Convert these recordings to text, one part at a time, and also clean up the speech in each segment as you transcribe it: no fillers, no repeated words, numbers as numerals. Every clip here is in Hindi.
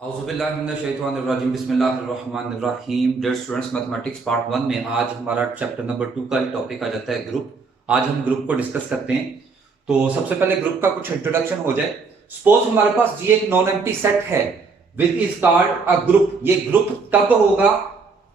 औज़ुबिल्लाहिमिनश्शैतानिर्रजीम बिस्मिल्लाहिर्रहमानिर्रहीम। डियर स्टूडेंट्स, मैथमेटिक्स पार्ट 1 में आज हमारा चैप्टर नंबर 2 का टॉपिक आ जाता है ग्रुप। आज हम ग्रुप को डिस्कस करते हैं। तो सबसे पहले ग्रुप का कुछ इंट्रोडक्शन हो जाए। सपोज हमारे पास जी एक नॉन एम्प्टी सेट है with is called a group. ये ग्रुप तब होगा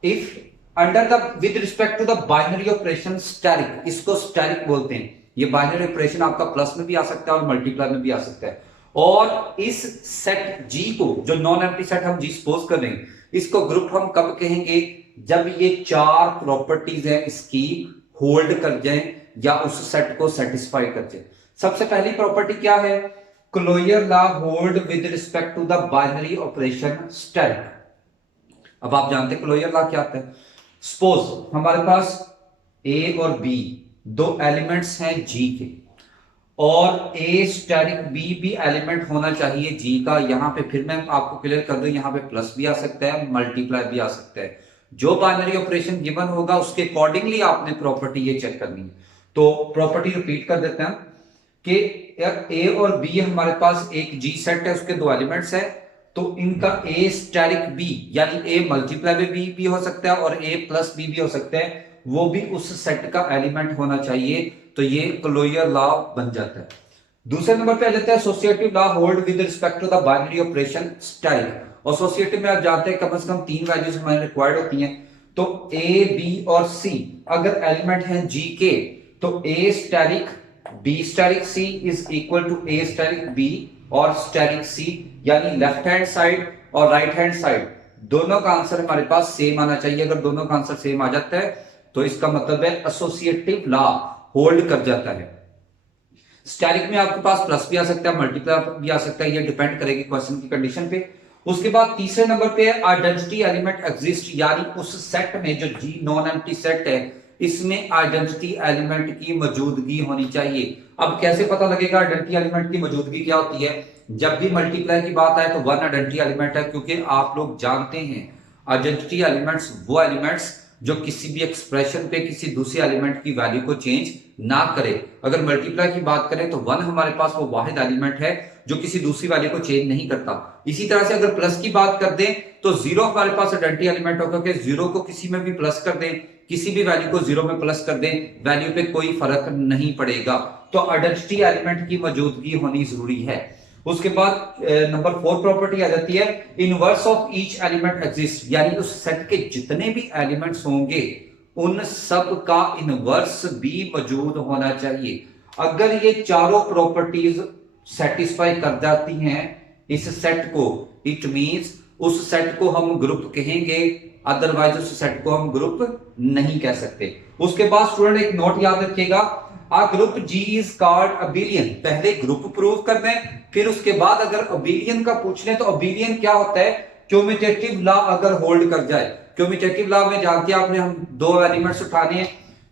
if under the with respect to the binary operation static. इसको स्टैटिक बोलते हैं। ये बाइनरी ऑपरेशन आपका प्लस में भी आ सकता है और मल्टीप्लाई में भी आ सकता है। और इस सेट जी को, जो नॉन एम्प्टी सेट हम जी सपोज कर रहे हैं, इसको ग्रुप हम कब कहेंगे? जब ये चार प्रॉपर्टीज है इसकी होल्ड कर जाए या उस सेट को सेटिस्फाई कर जाए। सबसे पहली प्रॉपर्टी क्या है? Closure law hold with respect to the binary operation static. अब आप जानते हैं क्लोजर लॉ क्या आता है। सपोज हमारे पास ए और बी दो एलिमेंट्स हैं जी के, और ए स्टैटिक बी भी एलिमेंट होना चाहिए जी का। यहां पे फिर मैं आपको क्लियर कर दूं, यहां पे प्लस भी आ सकता है, मल्टीप्लाई भी आ सकता है। जो बाइनरी ऑपरेशन गिवन होगा उसके अकॉर्डिंगली आपने प्रॉपर्टी ये चेक करनी है। तो प्रॉपर्टी रिपीट कर देते हैं कि ए और बी हमारे पास एक जी सेट है, उसके दो एलिमेंट्स है। तो इनका ए स्टैटिक बी यानी ए मल्टीप्लाई में भी हो सकता है और ए प्लस बी भी हो सकता है, वो भी उस सेट का एलिमेंट होना चाहिए। तो ये क्लोजर लॉ बन जाता है। दूसरे नंबर पे आ जाता है associative law hold with respect to the binary operation static. Associative में आप जानते हैं कम से कम तीन वैल्यूज हमारे रिक्वायर्ड होती हैं। तो ए बी और सी अगर एलिमेंट है जी के, तो A static B static C is equal to A static B और स्टैटिक सी, यानी लेफ्ट हैंड साइड और राइट हैंड साइड दोनों का आंसर हमारे पास सेम आना चाहिए। अगर दोनों का आंसर सेम आ जाता है तो इसका मतलब है एसोसिएटिव लॉ होल्ड कर जाता है। स्टैटिक में आपके पास प्लस भी आ सकता है, मल्टीप्लाई भी आ सकता है, ये डिपेंड करेगी क्वेश्चन की कंडीशन पे। उसके बाद तीसरे नंबर पे आइडेंटिटी एलिमेंट एग्जिस्ट, यानी उस सेट में जो जी नॉन एम्प्टी सेट है इसमें आइडेंटिटी एलिमेंट की मौजूदगी होनी चाहिए। अब कैसे पता लगेगा आइडेंटिटी एलिमेंट की मौजूदगी क्या होती है? जब भी मल्टीप्लाई की बात आए तो वन आइडेंटिटी एलिमेंट है, क्योंकि आप लोग जानते हैं आइडेंटिटी एलिमेंट्स वो एलिमेंट्स जो किसी भी एक्सप्रेशन पे किसी दूसरे एलिमेंट की वैल्यू को चेंज ना करे। अगर मल्टीप्लाई की बात करें तो वन हमारे पास वो वाहिद एलिमेंट है जो किसी दूसरी वैल्यू को चेंज नहीं करता। इसी तरह से अगर प्लस की बात कर दें तो जीरो हमारे पास आइडेंटिटी एलिमेंट होगा कि जीरो को किसी में भी प्लस कर दें, किसी भी वैल्यू को जीरो में प्लस कर दें, वैल्यू पे कोई फर्क नहीं पड़ेगा। तो आइडेंटिटी एलिमेंट की मौजूदगी होनी जरूरी है। उसके बाद नंबर 4 प्रॉपर्टी आ जाती है inverse of each element exist, यानी उस सेट के जितने भी एलिमेंट्स होंगे उन सब का इनवर्स भी मौजूद होना चाहिए। अगर ये चारों प्रॉपर्टीज सेटिस्फाई कर जाती हैं इस सेट को, इट मींस उस सेट को हम ग्रुप कहेंगे, अदरवाइज उस सेट को हम ग्रुप नहीं कह सकते। उसके बाद स्टूडेंट एक नोट याद रखिएगा, a group G is called abelian. पहले ग्रुप प्रूव कर दें, फिर उसके बाद अगर अबिलियन का पूछ लें तो अबिलियन क्या होता है? क्यूमुटेटिव लॉ अगर होल्ड कर जाए। क्यूमुटेटिव लॉ में जानते हैं आपने, हम दो एलिमेंट्स उठाने हैं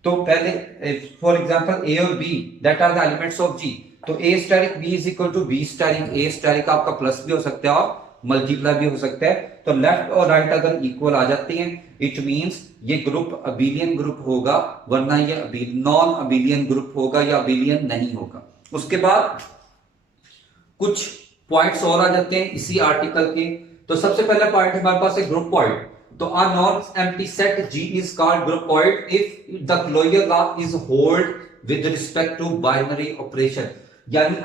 तो पहले फॉर एग्जांपल ए और B that are the elements of G. तो A static B is equal to B static. A static आपका प्लस भी हो सकता है और मल्टीप्लाई भी हो सकता है। तो लेफ्ट और राइट अगर इक्वल आ जाती हैं इट मींस ये ग्रुप अबिलियन ग्रुप होगा, वरना ये नॉन अबिलियन ग्रुप होगा या अबिलियन नहीं होगा। उसके बाद कुछ पॉइंट्स और आ जाते हैं इसी आर्टिकल के। तो सबसे पहला पॉइंट हमारे पास है ग्रुप पॉइंट। तो a non-empty set G is called group point if the closure law is hold with respect to binary operation। यानी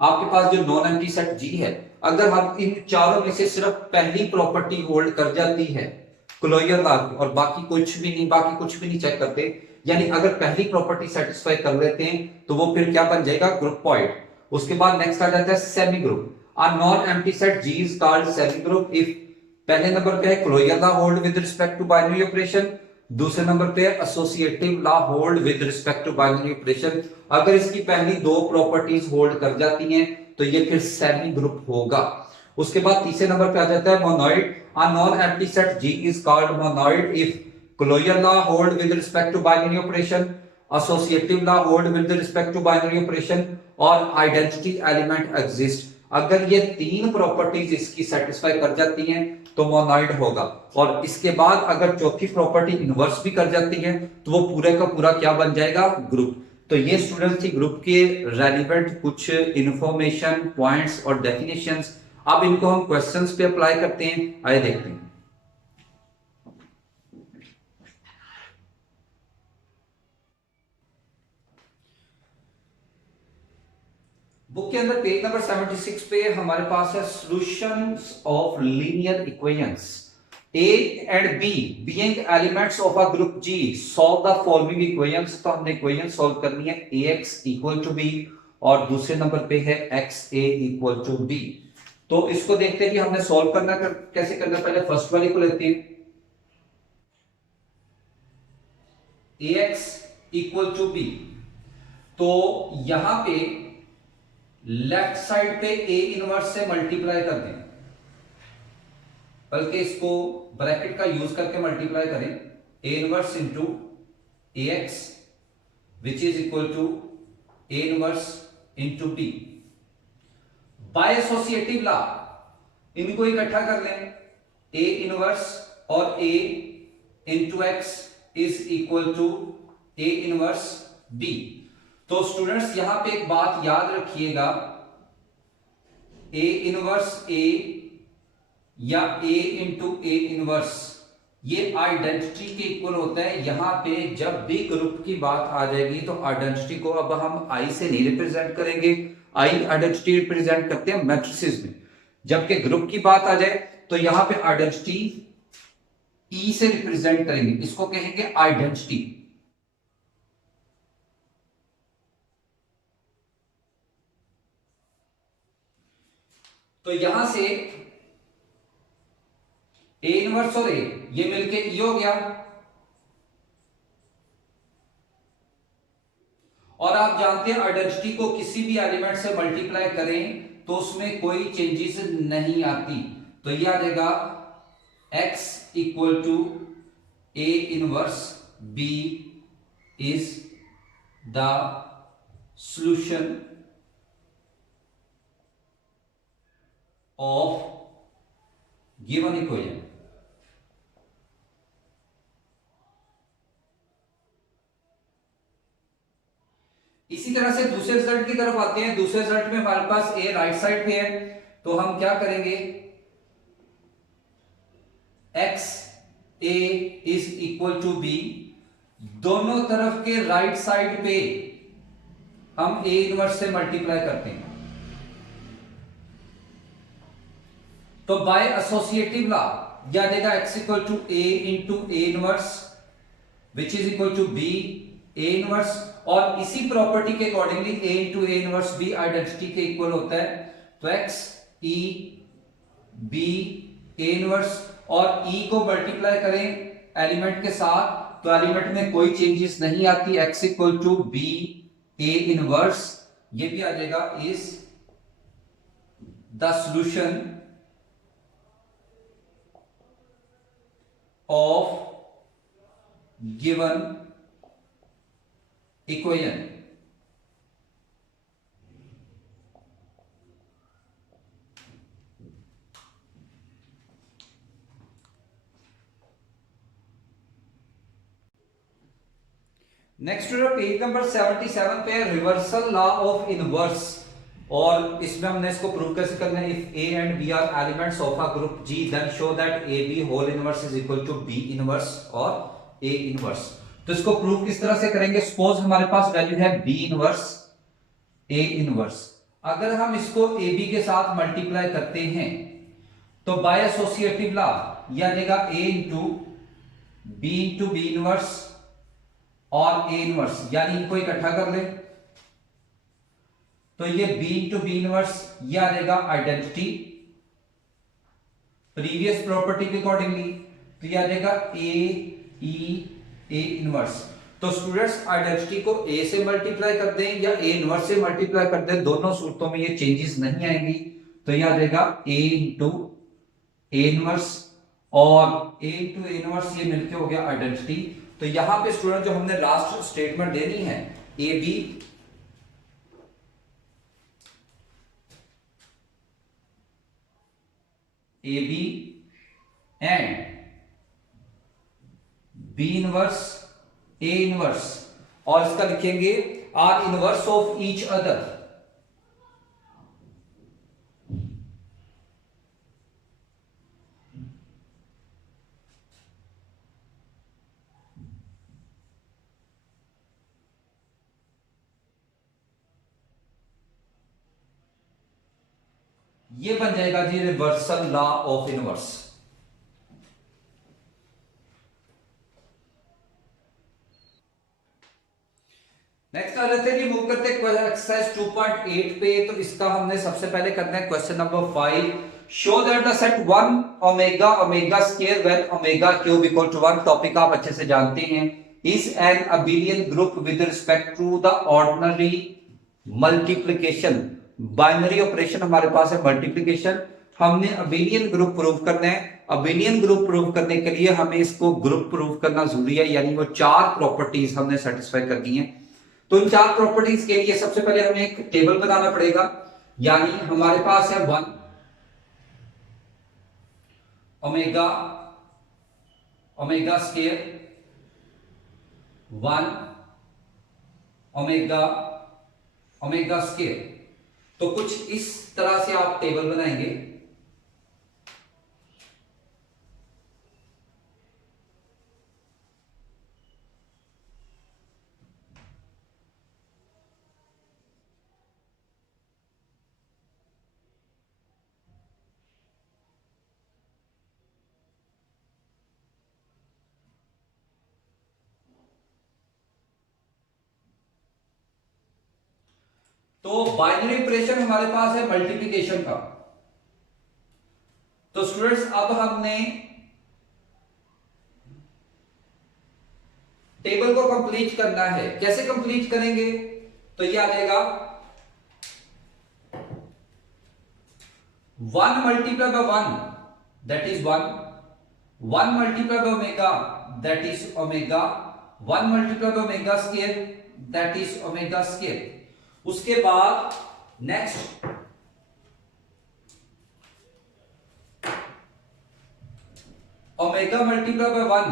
आपके पास जो नॉन एम्प्टी सेट G है, अगर हम इन चारों में से सिर्फ पहली प्रॉपर्टी होल्ड कर जाती है क्लोजर लॉ की और बाकी कुछ भी नहीं चेक करते, यानी अगर पहली प्रॉपर्टी सेटिस्फाई कर लेते हैं तो वो फिर क्या बन जाएगा? Group point. उसके बाद नेक्स्ट आ जाता है semi group. A non-empty set G is called semi group if पहले नंबर पे है closure law hold with respect to binary operation, दूसरे नंबर पे है associative law hold with respect to binary operation. अगर इसकी पहली दो प्रॉपर्टीज होल्ड कर जाती हैं तो ये फिर सेमी ग्रुप होगा। उसके बाद तीसरे नंबर पे आ जाता है monoid. A non-empty set G is called monoid if closure law hold with respect to binary operation, associative law hold with respect to binary operation और identity element exist। अगर ये तीन प्रॉपर्टीज इसकी सेटिस्फाई कर जाती हैं तो मोनोइड होगा। और इसके बाद अगर चौथी प्रॉपर्टी इनवर्स भी कर जाती है तो वो पूरे का पूरा क्या बन जाएगा? ग्रुप। तो ये स्टूडेंट्स थी ग्रुप के रेलिवेंट कुछ इंफॉर्मेशन पॉइंट्स और डेफिनेशंस। अब इनको हम क्वेश्चंस पे अप्लाई करते हैं, आइए देखते हैं। बुक के अंदर पेज नंबर 76 पे हमारे पास है solutions of linear equations a and b being elements of a group g, solve the following equations. तो हमने इक्वेशन सॉल्व करनी है ax इक्वल टू b और दूसरे नंबर पे है xa इक्वल टू b। तो इसको देखते हैं कि हमने सॉल्व करना कैसे करना। पहले फर्स्ट वाले को लेते हैं, ax इक्वल टू b। तो यहां पे लेफ्ट साइड पे a इनवर्स से मल्टीप्लाई कर दें, बल्कि इसको ब्रैकेट का यूज करके मल्टीप्लाई करें, a inverse into ax which is equal to a inverse into b। By associative law इनको इकट्ठा कर लें, a इनवर्स और a into x is equal to a inverse b। तो स्टूडेंट्स यहां पे एक बात याद रखिएगा, a इनवर्स a या a इंटू a इनवर्स ये आइडेंटिटी के इक्वल होता है। यहां पे जब भी ग्रुप की बात आ जाएगी तो आइडेंटिटी को अब हम i से नहीं रिप्रेजेंट करेंगे, i आइडेंटिटी रिप्रेजेंट करते हैं मैट्रिसेस में। जबकि ग्रुप की बात आ जाए तो यहां पे आइडेंटिटी e से रिप्रेजेंट करेंगे, इसको कहेंगे आइडेंटिटी। तो यहां से a इनवर्स और a ये मिलके e हो गया, और आप जानते हैं आइडेंटिटी को किसी भी एलिमेंट से मल्टीप्लाई करें तो उसमें कोई चेंजेस नहीं आती। तो ये आ जाएगा x equal to a inverse b is the solution of given equation. इसी तरह से दूसरे रिजल्ट की तरफ आते हैं। दूसरे रिजल्ट में हमारे पास a राइट साइड पे है, तो हम क्या करेंगे, x a is equal to b। दोनों तरफ के राइट साइड पे हम a इनवर्स से मल्टीप्लाई करते हैं। तो बाय एसोसिएटिव लॉ क्या देगा, x equal to a into a inverse which is equal to b a inverse, और इसी प्रॉपर्टी के accordingly a into a inverse b identity के इक्वल होता है। तो x e b a inverse और e को मल्टीप्लाई करें एलिमेंट के साथ तो एलिमेंट में कोई चेंजेस नहीं आती, x equal to b a inverse ये भी आ जाएगा is the solution of given equation। Next page number 77 पे रिवर्सल लॉ ऑफ इनवर्स, और इसमें हमने इसको प्रूव कैसे करना है। If a and b are elements of a group g then show that a b whole inverse is equal to b inverse और a इनवर्स। तो इसको प्रूव किस तरह से करेंगे, सपोज हमारे पास वैल्यू है b इनवर्स a इनवर्स। अगर हम इसको a b के साथ मल्टीप्लाई करते हैं तो बाय एसोसिएटिव लॉ यह आ जाएगा a इंटू b इनवर्स और a इनवर्स, यानी इनको इकट्ठा कर ले तो ये b इंटू बी इनवर्स ये आ जाएगा आइडेंटिटी प्रीवियस प्रॉपर्टी के अकॉर्डिंगली, तो ये आ जाएगा a e a इनवर्स। तो स्टूडेंट्स आइडेंटिटी को a से मल्टीप्लाई कर दें या a इनवर्स से मल्टीप्लाई कर दें, दोनों सूरतों में ये चेंजेस नहीं आएंगी। तो ये आ जाएगा a इंटू a इनवर्स और a इंटू a इनवर्स ये मिलके हो गया आइडेंटिटी। तो यहां पे स्टूडेंट जो हमने लास्ट स्टेटमेंट देनी है A B and B inverse A inverse, और इसका लिखेंगे are inverse of each other. ये बन जाएगा जी reversal law of inverse. Next आ जाते हैं जी, मूव करते हैं एक्सरसाइज 2.8 पे। तो इसका हमने सबसे पहले करना है question number 5। Show that the set 1 omega omega square when omega cube equal to 1। Topic आप अच्छे से जानते हैं। Is an abelian group with respect to the ordinary multiplication. Binary operation हमारे पास है मल्टीप्लिकेशन। हमने अबिलियन ग्रुप प्रूव करना है। अबिलियन ग्रुप प्रूव करने के लिए हमें इसको ग्रुप प्रूव करना जरूरी है, यानी वो 4 प्रॉपर्टीज हमने सेटिस्फाई कर दी हैं। तो इन 4 प्रॉपर्टीज के लिए सबसे पहले हमें एक टेबल बनाना पड़ेगा, यानी हमारे पास है 1 omega omega square, 1 omega omega square. तो कुछ इस तरह से आप टेबल बनाएंगे। तो बाइनरी ऑपरेशन हमारे पास है मल्टीप्लिकेशन का। तो स्टूडेंट्स अब हमने टेबल को कंप्लीट करना है। कैसे कंप्लीट करेंगे? तो ये आ जाएगा 1 multiply by 1 that is 1, 1 multiply by omega that is omega, 1 multiply by omega square that is omega square. उसके बाद next omega multiply by 1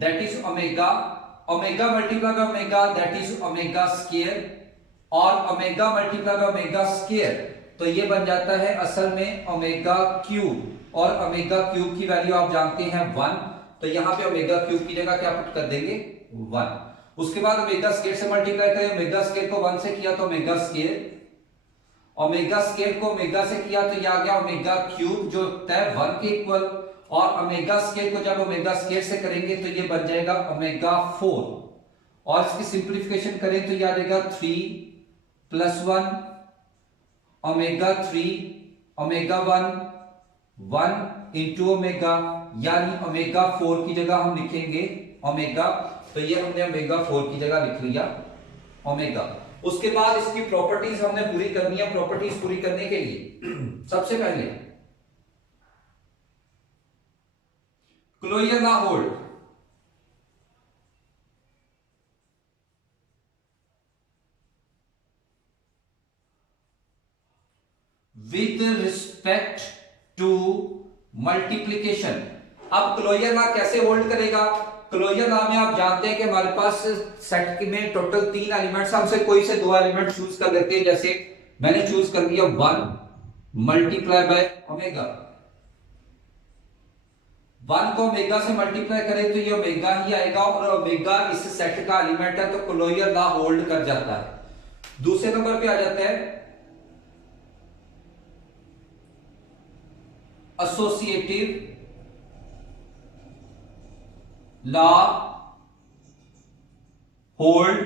that is omega, omega multiply by omega that is omega square, और omega multiply by omega square. तो ये बन जाता है असल में ओमेगा क्यूब, और ओमेगा क्यूब की वैल्यू आप जानते हैं 1। तो यहां पे ओमेगा क्यूब की जगह क्या पुट कर देंगे? 1। उसके बाद ओमेगा स्क्वायर से मल्टीप्लाई करें। ओमेगा स्क्वायर को 1 से किया तो ओमेगा स्क्वायर, ओमेगा स्क्वायर को ओमेगा से किया तो ये आ गया ओमेगा क्यूब जो है 1 के इक्वल, और ओमेगा स्क्वायर को जब ओमेगा स्क्वायर से करेंगे तो ये बन जाएगा ओमेगा 4, और इसकी सिंप्लीफिकेशन करें तो ये आ जाएगा 3 plus 1 omega 3 omega 1 into omega, यानी ओमेगा 4 की जगह हम लिखेंगे ओमेगा। तो ये हमने ओमेगा 4 की जगह लिख लिया ओमेगा। उसके बाद इसकी प्रॉपर्टीज हमने पूरी करनी है। प्रॉपर्टीज पूरी करने के लिए सबसे पहले closure law hold. With respect to multiplication. अब क्लोजर लॉ कैसे होल्ड करेगा? क्लोजर लॉ में आप जानते हैं कि हमारे पास सेट में टोटल 3 एलिमेंट्स, हमसे कोई से 2 एलिमेंट चूज कर लेते हैं। जैसे मैंने चूज कर लिया 1 मल्टीप्लाई बाय ओमेगा, 1 को ओमेगा से मल्टीप्लाई करें तो ये ओमेगा ही आएगा, और ओमेगा इस सेट का एलिमेंट है, तो क्लोजर लॉ होल्ड कर जाता है। दूसरे नंबर पे आ जाता है associative law hold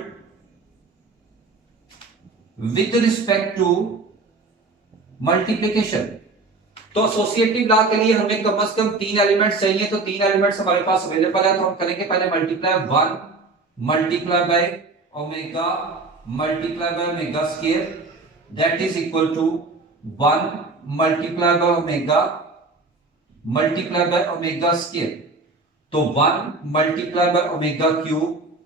with respect to multiplication. तो एसोसिएटिव लॉ के लिए हमें कम से कम 3 एलिमेंट्स चाहिए। तो 3 एलिमेंट्स हमारे पास अवेलेबल है, तो हम करेंगे पहले multiply 1 multiply by omega multiply by omega square that is equal to 1 multiply by omega multiply by omega square. तो 1 मल्टीप्लाई बाय ओमेगा क्यूब,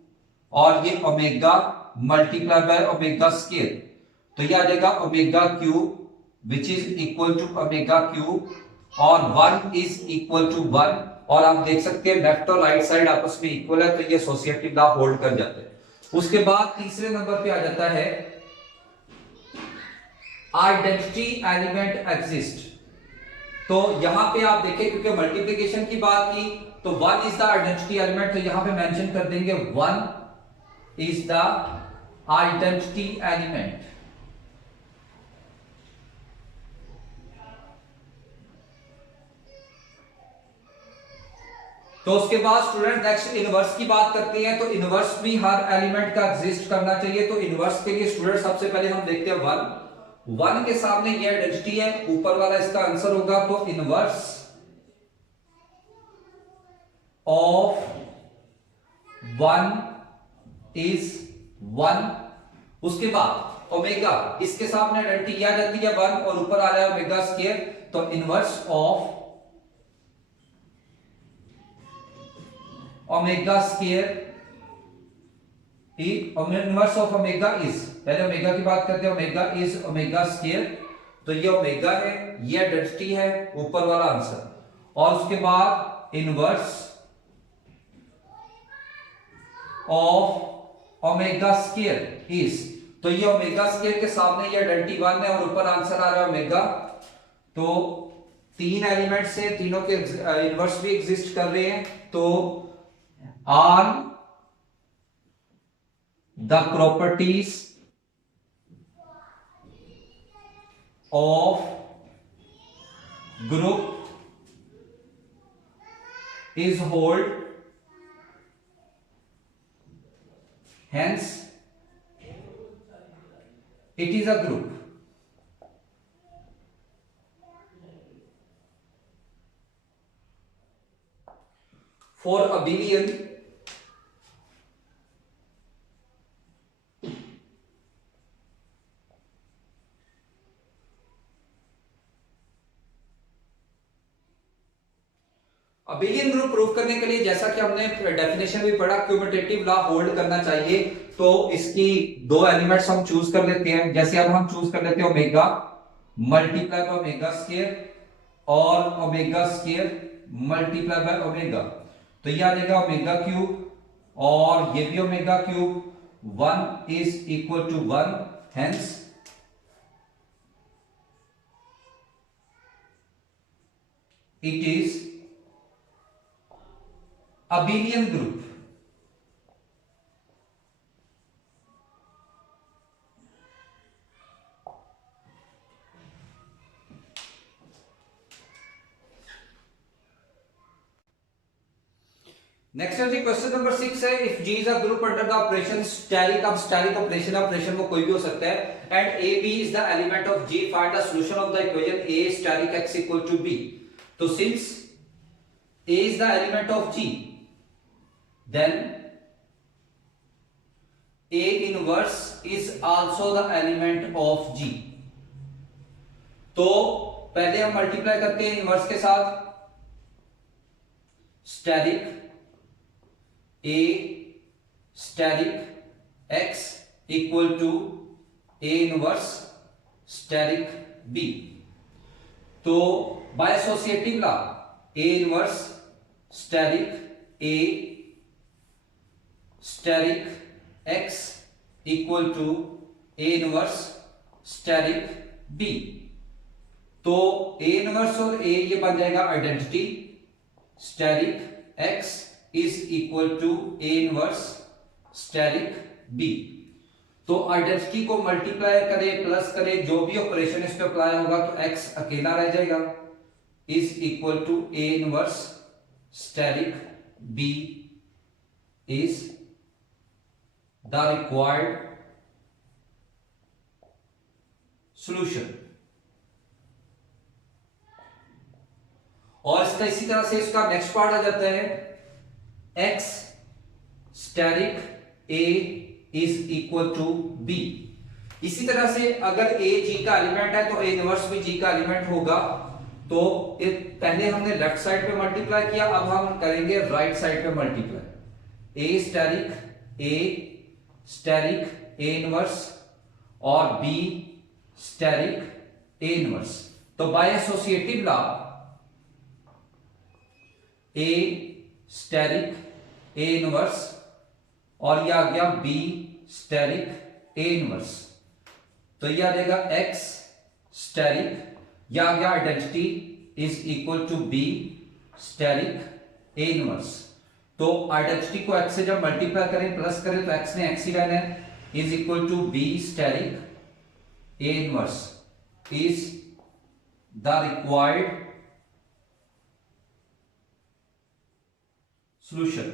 और ये omega multiply by omega square. तो ये आ जाएगा omega cube which is equal to omega cube, और 1 इज इक्वल टू 1। और आप देख सकते हैं लेफ्ट और राइट साइड आपस में इक्वल है, तो ये एसोसिएटिव लॉ होल्ड कर जाते हैं। उसके बाद तीसरे नंबर पे आ जाता है आइडेंटिटी एलिमेंट एग्जिस्ट। तो यहां पे आप देखें, क्योंकि मल्टीप्लिकेशन की बात की, तो 1 इज द आइडेंटिटी एलिमेंट, तो यहां पे मेंशन कर देंगे 1 इज द आइडेंटिटी एलिमेंट। तो उसके बाद स्टूडेंट नेक्स्ट इनवर्स की बात करते हैं। तो इनवर्स भी हर एलिमेंट का एग्जिस्ट करना चाहिए। तो इनवर्स के लिए स्टूडेंट सबसे पहले हम देखते हैं वन के सामने ये आइडेंटिटी है, ऊपर वाला इसका आंसर होगा। तो inverse of one is one. उसके बाद ओमेगा, इसके सामने आइडेंटिटी आ जाती है वन और ऊपर आ रहा है ओमेगा स्क्वायर। तो inverse of omega square, inverse of omega is, पहले ओमेगा की बात करते हैं, ओमेगा इज ओमेगा स्क्वायर। तो ये ओमेगा है, ये आइडेंटिटी है, ऊपर वाला आंसर। और उसके बाद inverse of omega square is, तो ये ओमेगा स्क्वायर के सामने ये आइडेंटिटी वन है और ऊपर आंसर आ रहा है ओमेगा। तो तीन एलिमेंट से तीनों के इनवर्स भी एग्जिस्ट कर रहे हैं। तो are the properties of group is hold, hence it is a group. For abelian abelian group prove करने के लिए, जैसा कि हमने डेफिनेशन भी पढ़ा, क्यूमुटेटिव लॉ होल्ड करना चाहिए। तो इसकी दो एलिमेंट्स हम चूज कर लेते हैं। जैसे अब हम चूज कर लेते हैं omega multiply by omega square और omega square multiply by omega. तो ये आ जाएगा ओमेगा क्यूब और ये भी omega cube. One is equal to one, hence it is abelian group. Next है जी क्वेश्चन नंबर 6 है, if G is a group under the operation asterisk. अब स्टेरिक ऑपरेशन वो कोई भी हो सकता है। And A B is the element of G, find the solution of the equation A asterisk x equal to B। तो since A is the element of G, then A inverse is also the element of G। तो पहले हम मल्टीप्लाई करते हैं इनवर्स के साथ। Asterisk A asterisk x equal to A inverse asterisk B। तो by associative law A inverse asterisk A asterisk x equal to A inverse asterisk B। तो A इनवर्स और A ये बन जाएगा identity, asterisk x is equal to A inverse asterisk B। तो आइडेंटिटी को मल्टीप्लाई करें प्लस करें, जो भी ऑपरेशन इस पे अप्लाई होगा तो x अकेला रह जाएगा, is equal to A inverse asterisk B is the required solution। और इसका इसी तरह से इसका नेक्स्ट पार्ट आ जाता है, x asterisk A is equal to B। इसी तरह से अगर A G का एलिमेंट है तो A इनवर्स भी G का एलिमेंट होगा। तो पहले हमने लेफ्ट साइड पे मल्टीप्लाई किया, अब हम करेंगे राइट साइड पे multiply. A asterisk A inverse और B स्टेरिक A इनवर्स। तो by associative law A asterisk A inverse और यह आ गया B स्टेरिक A इनवर्स। तो यह आ जाएगा x स्टेरिक, यह आ गया identity is equal to B asterisk A inverse. तो आइडेंटिटी को x से जब मल्टीप्लाई करें प्लस करें तो x ने x ही रहना है, is equal to B asterisk A inverse is the required solution.